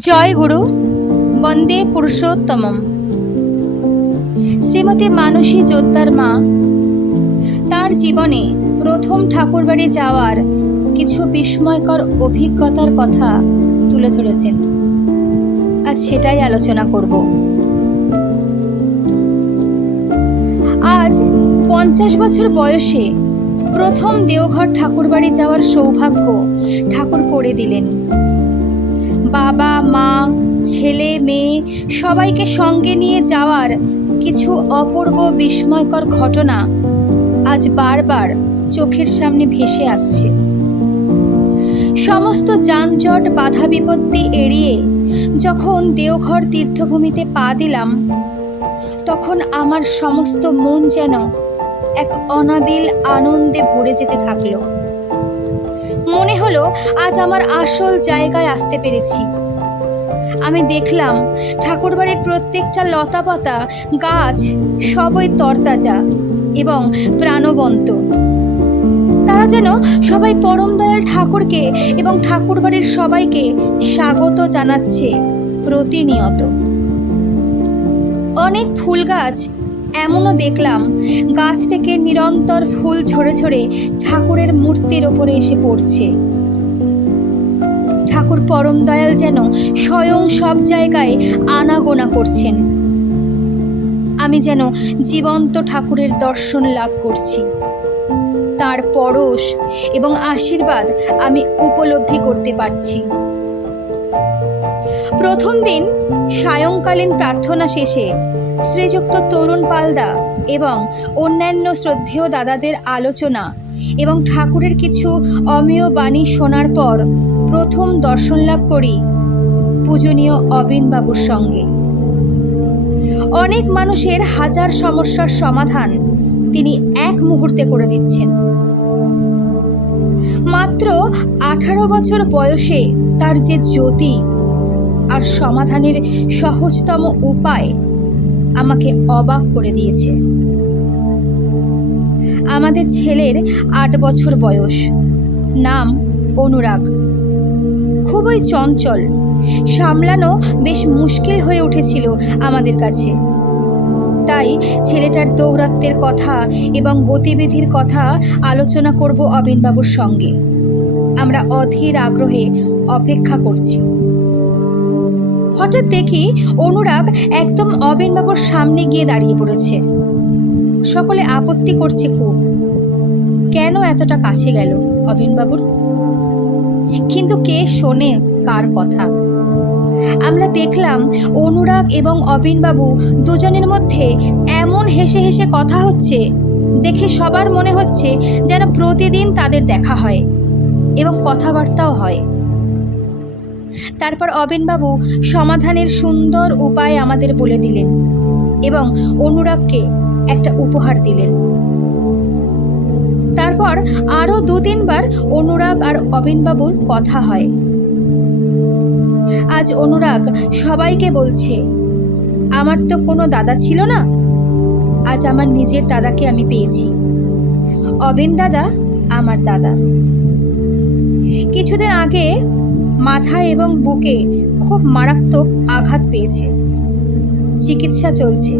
জয় গুরু, বন্দে পুরুষোত্তমম। শ্রীমতী মানসী যোদ্ধার মা, তার জীবনে প্রথম ঠাকুরবাড়ি যাওয়ার কিছু বিস্ময়কর অভিজ্ঞতার কথা তুলে ধরেছেন। আজ সেটাই আলোচনা করব। আজ পঞ্চাশ বছর বয়সে প্রথম দেওঘর ঠাকুরবাড়ি যাওয়ার সৌভাগ্য ঠাকুর করে দিলেন। বাবা, মা, ছেলে, মেয়ে সবাইকে সঙ্গে নিয়ে যাওয়ার কিছু অপূর্ব বিস্ময়কর ঘটনা আজ বারবার চোখের সামনে ভেসে আসছে। সমস্ত যানজট, বাধা বিপত্তি এড়িয়ে যখন দেওঘর তীর্থভূমিতে পা দিলাম, তখন আমার সমস্ত মন যেন এক অনাবিল আনন্দে ভরে যেতে থাকল। মনে হলো আজ আমার আসল জায়গায় আসতে পেরেছি। আমি দেখলাম ঠাকুরবাড়ির প্রত্যেকটা লতাপাতা, গাছ সবই তরতাজা এবং প্রাণবন্ত। তারা যেন সবাই পরম দয়াল ঠাকুরকে এবং ঠাকুরবাড়ির সবাইকে স্বাগত জানাচ্ছে প্রতিনিয়ত। অনেক ফুল গাছ এমনও দেখলাম গাছ থেকে নিরন্তর ফুল ঝরে ঝরে ঠাকুরের মূর্তির ওপরে এসে পড়ছে। ঠাকুর পরম দয়াল যেন স্বয়ং সব জায়গায় আনাগোনা করছেন। আমি যেন জীবন্ত ঠাকুরের দর্শন লাভ করছি। তার পরশ এবং আশীর্বাদ আমি উপলব্ধি করতে পারছি। প্রথম দিন সায়ংকালীন প্রার্থনা শেষে শ্রীযুক্ত তরুণ পালদা এবং অন্যান্য শ্রদ্ধেয় দাদাদের আলোচনা এবং ঠাকুরের কিছু অমেয় বাণী শোনার পর প্রথম দর্শন লাভ করি পূজনীয় অবিনবাবুর সঙ্গে। অনেক মানুষের হাজার সমস্যার সমাধান তিনি এক মুহূর্তে করে দিচ্ছেন। মাত্র আঠারো বছর বয়সে তার যে জ্যোতি আর সমাধানের সহজতম উপায় আমাকে অবাক করে দিয়েছে। আমাদের ছেলের আট বছর বয়স। নাম অনুরাগ। খুবই চঞ্চল। সামলানো বেশ মুশকিল হয়ে উঠেছিল আমাদের কাছে। তাই ছেলেটার দৌরাত্মের কথা এবং গতিবিধির কথা আলোচনা করব অবিনবাবুর সঙ্গে। আমরা অধীর আগ্রহে অপেক্ষা করছি। হঠাৎ দেখি অনুরাগ একদম অবিনবাবুর সামনে গিয়ে দাঁড়িয়ে পড়েছে। সকলে আপত্তি করছে খুব। কেন এতটা কাছে গেল অবিনবাবুর? কিন্তু কে শোনে কার কথা? আমরা দেখলাম অনুরাগ এবং অবিনবাবু দুজনের মধ্যে এমন হেসে হেসে কথা হচ্ছে, দেখে সবার মনে হচ্ছে যেন প্রতিদিন তাদের দেখা হয় এবং কথাবার্তাও হয়। তারপর অবিনবাবু সমাধানের সুন্দর উপায় আমাদের বলে দিলেন এবং অনুরাগকে একটা উপহার দিলেন। তারপর আরও দু তিনবার অনুরাগ আর অবিনবাবুর কথা হয়। আজ অনুরাগ সবাইকে বলছে, আমার তো কোনো দাদা ছিল না, আজ আমার নিজের দাদাকে আমি পেয়েছি। অবিন দাদা, আমার দাদা। কিছুদিন আগে মাথায় এবং বুকে খুব মারাত্মক আঘাত পেয়েছে। চিকিৎসা চলছে।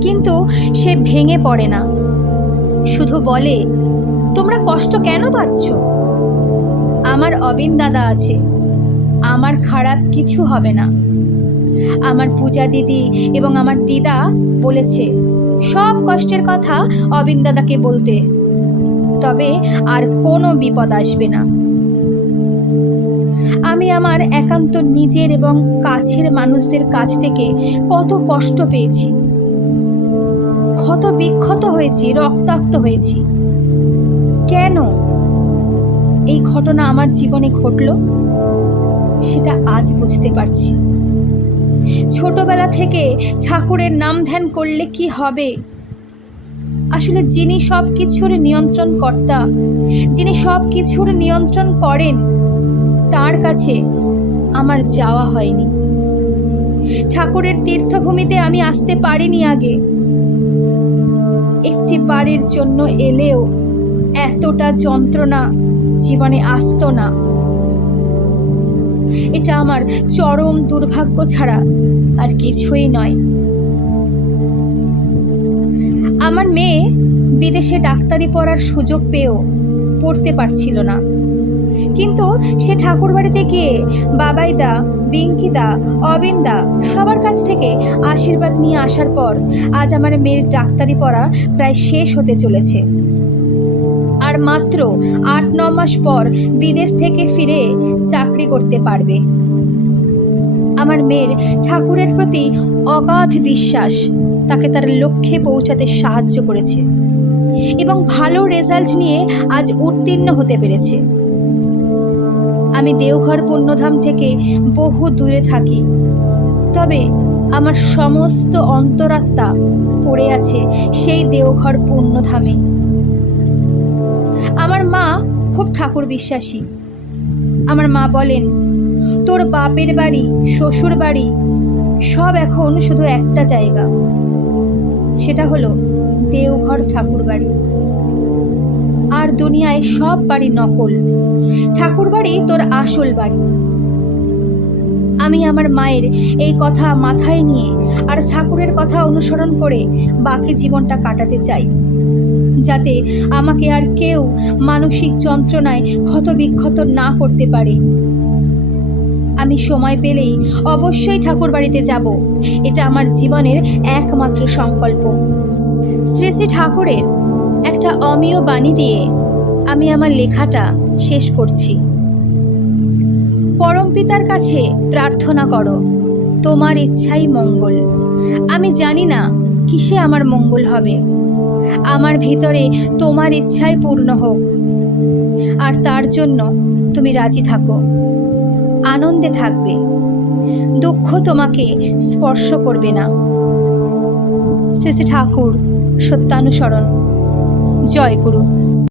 কিন্তু সে ভেঙে পড়ে না। শুধু বলে, তোমরা কষ্ট কেন পাচ্ছ? আমার অবিন দাদা আছে। আমার খারাপ কিছু হবে না। আমার পূজা দিদি এবং আমার দিদা বলেছে, সব কষ্টের কথা অবিন দাদাকে বলতে। তবে আর কোনো বিপদ আসবে না। আমি আমার একান্ত নিজের এবং কাছের মানুষদের কাছ থেকে কত কষ্ট পেয়েছি। ক্ষত বিক্ষত হয়েছি, রক্তাক্ত হয়েছি। কেন এই ঘটনা আমার জীবনে ঘটল সেটা আজ বুঝতে পারছি। ছোটবেলা থেকে ঠাকুরের নাম ধ্যান করলে কি হবে? আসলে যিনি সব কিছুর নিয়ন্ত্রণ কর্তা যিনি সব কিছুর নিয়ন্ত্রণ করেন তার কাছে আমার যাওয়া হয়নি। ঠাকুরের তীর্থভূমিতে আমি আসতে পারিনি আগে। একটি বারের জন্য এলেও এতটা যন্ত্রণা জীবনে আসতো না। এটা আমার চরম দুর্ভাগ্য ছাড়া আর কিছুই নয়। আমার মেয়ে বিদেশে ডাক্তারি পড়ার সুযোগ পেয়েও পড়তে পারছিল না। কিন্তু সে ঠাকুরবাড়িতে গিয়ে বাবাইদা, বিঙ্কিদা, অবিন্দা সবার কাছ থেকে আশীর্বাদ নিয়ে আসার পর আজ আমার মেয়ের ডাক্তারি পড়া প্রায় শেষ হতে চলেছে। আর মাত্র আট, ন মাস পর বিদেশ থেকে ফিরে চাকরি করতে পারবে। আমার মেয়ের ঠাকুরের প্রতি অগাধ বিশ্বাস তাকে তার লক্ষ্যে পৌঁছাতে সাহায্য করেছে এবং ভালো রেজাল্ট নিয়ে আজ উত্তীর্ণ হতে পেরেছে। আমি দেওঘর পুণ্যধাম থেকে বহু দূরে থাকি। তবে আমার সমস্ত অন্তরাত্মা পড়ে আছে সেই দেওঘর পুণ্যধামে আমার মা খুব ঠাকুর বিশ্বাসী। আমার মা বলেন, তোর বাপের বাড়ি, শ্বশুর বাড়ি, সব এখন শুধু একটা জায়গা। সেটা হলো দেওঘর ঠাকুর বাড়ি আর দুনিয়ায় সব বাড়ি নকল। ঠাকুর বাড়ি তোর আসল বাড়ি। আমি আমার মায়ের এই কথা মাথায় নিয়ে আর ঠাকুরের কথা অনুসরণ করে বাকি জীবনটা কাটাতে চাই। যাতে আমাকে আর কেউ মানসিক যন্ত্রণায় ক্ষতবিক্ষত না করতে পারে। আমি সময় পেলেই অবশ্যই ঠাকুর বাড়িতে যাব। এটা আমার জীবনের একমাত্র সংকল্প। শ্রী শ্রী ঠাকুরের একটা অমীয় বাণী দিয়ে আমি আমার লেখাটা শেষ করছি। পরমপিতার কাছে প্রার্থনা করো, তোমার ইচ্ছাই মঙ্গল। আমি জানি না কিসে আমার মঙ্গল হবে। আমার ভিতরে তোমার ইচ্ছাই পূর্ণ হোক। আর তার জন্য তুমি রাজি থাকো। আনন্দে থাকবে। দুঃখ তোমাকে স্পর্শ করবে না। শ্রী ঠাকুর, সত্যানুসরণ। জয় গুরু